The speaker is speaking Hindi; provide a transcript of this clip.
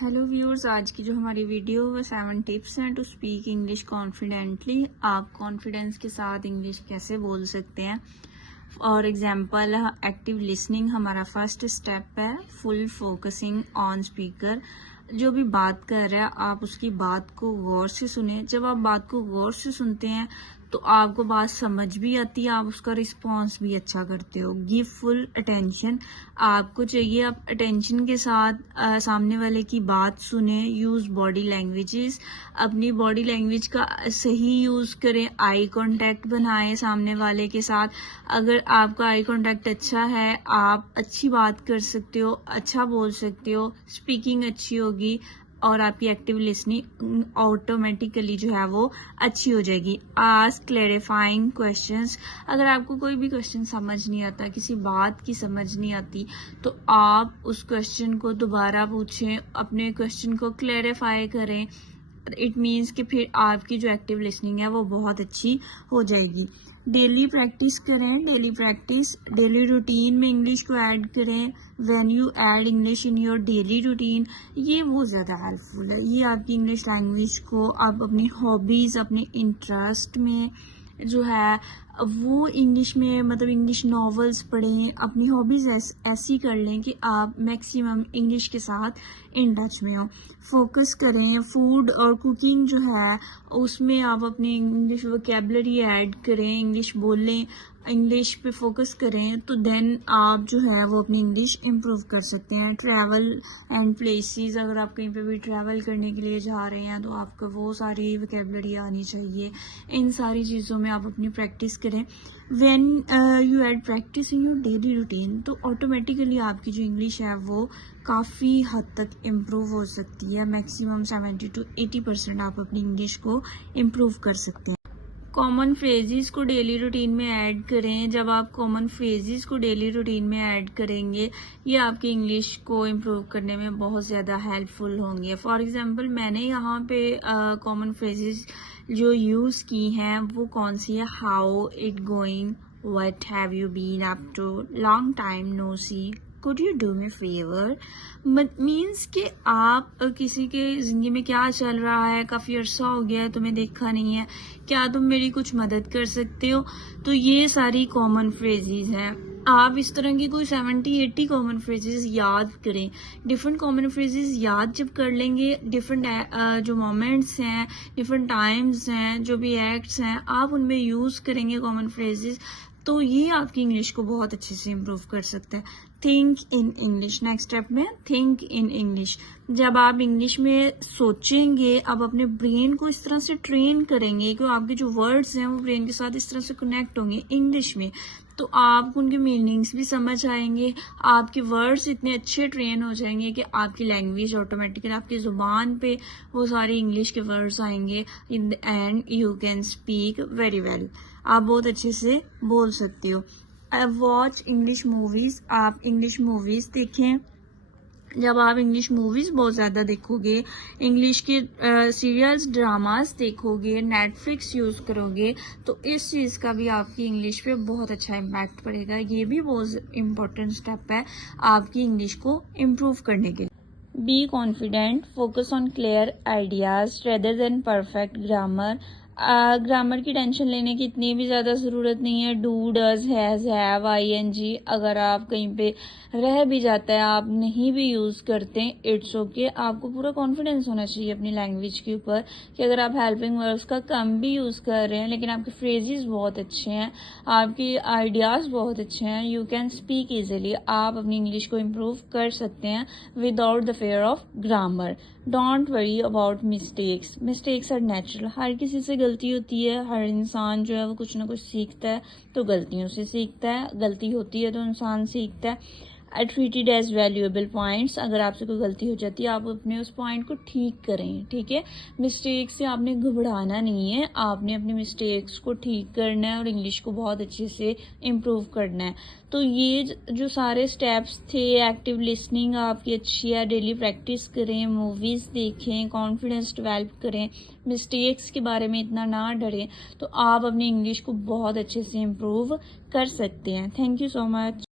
हेलो व्यूअर्स, आज की जो हमारी वीडियो है 7 टिप्स हैं टू स्पीक इंग्लिश कॉन्फिडेंटली। आप कॉन्फिडेंस के साथ इंग्लिश कैसे बोल सकते हैं। और एग्जांपल, एक्टिव लिसनिंग हमारा फर्स्ट स्टेप है। फुल फोकसिंग ऑन स्पीकर, जो भी बात कर रहा है आप उसकी बात को गौर से सुने। जब आप बात को गौर से सुनते हैं तो आपको बात समझ भी आती है, आप उसका रिस्पॉन्स भी अच्छा करते हो। गिव फुल अटेंशन, आपको चाहिए आप अटेंशन के साथ सामने वाले की बात सुने। यूज बॉडी लैंग्वेजेस, अपनी बॉडी लैंग्वेज का सही यूज करें। आई कांटेक्ट बनाएं सामने वाले के साथ। अगर आपका आई कांटेक्ट अच्छा है, आप अच्छी बात कर सकते हो, अच्छा बोल सकते हो, स्पीकिंग अच्छी होगी और आपकी एक्टिव लिसनिंग ऑटोमेटिकली जो है वो अच्छी हो जाएगी। आस्क क्लैरिफाइंग क्वेश्चंस, अगर आपको कोई भी क्वेश्चन समझ नहीं आता, किसी बात की समझ नहीं आती, तो आप उस क्वेश्चन को दोबारा पूछें, अपने क्वेश्चन को क्लैरिफाई करें। इट मीन्स कि फिर आपकी जो एक्टिव लिसनिंग है वो बहुत अच्छी हो जाएगी। डेली प्रैक्टिस करें, डेली रूटीन में इंग्लिश को ऐड करें। When you add English in your daily routine, ये बहुत ज़्यादा हेल्पफुल है। ये आपकी इंग्लिश लैंग्वेज को आप अपनी हॉबीज़, अपने इंटरेस्ट में जो है वो इंग्लिश में, मतलब इंग्लिश नॉवेल्स पढ़ें, अपनी हॉबीज़ ऐसी कर लें कि आप मैक्सिमम इंग्लिश के साथ इन टच में हो। फोकस करें, फूड और कुकिंग जो है उसमें आप अपनी इंग्लिश वोकैबुलरी ऐड करें, इंग्लिश बोलें, इंग्लिश पे फोकस करें, तो देन आप जो है वो अपनी इंग्लिश इम्प्रूव कर सकते हैं। ट्रैवल एंड प्लेसेस, अगर आप कहीं पे भी ट्रैवल करने के लिए जा रहे हैं तो आपको वो सारी वोकैबुलरी आनी चाहिए। इन सारी चीज़ों में आप अपनी प्रैक्टिस करें। When you add practice in your daily routine, तो ऑटोमेटिकली आपकी जो इंग्लिश है वो काफ़ी हद तक इम्प्रूव हो सकती है। मैक्सिमम 70 to 80% आप अपनी इंग्लिश को इम्प्रूव कर सकते हैं। कॉमन फ्रेजेस को डेली रूटीन में ऐड करें। जब आप कॉमन फ्रेजेस को डेली रूटीन में ऐड करेंगे, ये आपकी इंग्लिश को इम्प्रूव करने में बहुत ज़्यादा हेल्पफुल होंगे। फॉर एग्जांपल, मैंने यहाँ पे कॉमन फ्रेजेस जो यूज़ की हैं वो कौन सी है। How it going, what have you been up to, long time no see, could you do me favour. Means कि आप किसी के ज़िंदगी में क्या चल रहा है, काफ़ी अरसा हो गया है तुम्हें देखा नहीं है, क्या तुम मेरी कुछ मदद कर सकते हो। तो ये सारी कॉमन फ्रेजेस हैं। आप इस तरह की कोई 70-80 कॉमन फ्रेजेस याद करें। डिफरेंट कॉमन फ्रेजेस याद जब कर लेंगे, डिफरेंट जो मोमेंट्स हैं, डिफरेंट टाइम्स हैं, जो भी एक्ट्स हैं, आप उनमें यूज़ करेंगे कॉमन फ्रेजेस, तो ये आपकी इंग्लिश को बहुत अच्छे से इम्प्रूव कर सकता है। Think in English, next step में थिंक इन इंग्लिश। जब आप इंग्लिश में सोचेंगे, आप अपने ब्रेन को इस तरह से ट्रेन करेंगे कि आपके जो वर्ड्स हैं वो ब्रेन के साथ इस तरह से कनेक्ट होंगे इंग्लिश में, तो आपको उनके मीनिंग्स भी समझ आएंगे। आपके वर्ड्स इतने अच्छे ट्रेन हो जाएंगे कि आपकी लैंग्वेज ऑटोमेटिकली, आपकी ज़ुबान पे वो सारे इंग्लिश के वर्ड्स आएंगे। In the end you can speak very well, आप बहुत अच्छे से बोल सकते हो। वॉच इंग्लिश मूवीज़, आप इंग्लिश मूवीज़ देखें। जब आप इंग्लिश मूवीज़ बहुत ज़्यादा देखोगे, इंग्लिश के सीरियल्स, ड्रामास देखोगे, नेटफ्लिक्स यूज़ करोगे, तो इस चीज़ का भी आपकी इंग्लिश पे बहुत अच्छा इम्पैक्ट पड़ेगा। ये भी बहुत इम्पोर्टेंट स्टेप है आपकी इंग्लिश को इम्प्रूव करने के लिए। Be confident, focus on clear ideas rather than perfect grammar. Grammar की टेंशन लेने की इतनी भी ज़्यादा ज़रूरत नहीं है। Do, does, has, have, ING अगर आप कहीं पे रह भी जाता है, आप नहीं भी यूज़ करते, इट्स ओके। आपको पूरा कॉन्फिडेंस होना चाहिए अपनी लैंग्वेज के ऊपर कि अगर आप हेल्पिंग वर्ब्स का कम भी यूज़ कर रहे हैं लेकिन आपके फ्रेजेस बहुत अच्छे हैं, आपके आइडियाज़ बहुत अच्छे हैं, यू कैन स्पीक ईजिली, आप अपनी इंग्लिश को इम्प्रूव कर सकते हैं without the fear of grammar. Don't worry about mistakes are natural, हर किसी से गलती होती है, हर इंसान जो है वो कुछ ना कुछ सीखता है, तो गलतियों से सीखता है, गलती होती है तो इंसान सीखता है। I treated as valuable points, अगर आपसे कोई गलती हो जाती है आप अपने उस पॉइंट को ठीक करें, ठीक है। मिस्टेक से आपने घबराना नहीं है, आपने अपनी मिस्टेक्स को ठीक करना है और इंग्लिश को बहुत अच्छे से इम्प्रूव करना है। तो ये जो सारे स्टेप्स थे, एक्टिव लिसनिंग आपकी अच्छी है, डेली प्रैक्टिस करें, मूवीज़ देखें, कॉन्फिडेंस डेवलप करें, मिस्टेक्स के बारे में इतना ना डरें, तो आप अपनी इंग्लिश को बहुत अच्छे से इम्प्रूव कर सकते हैं। Thank you so much.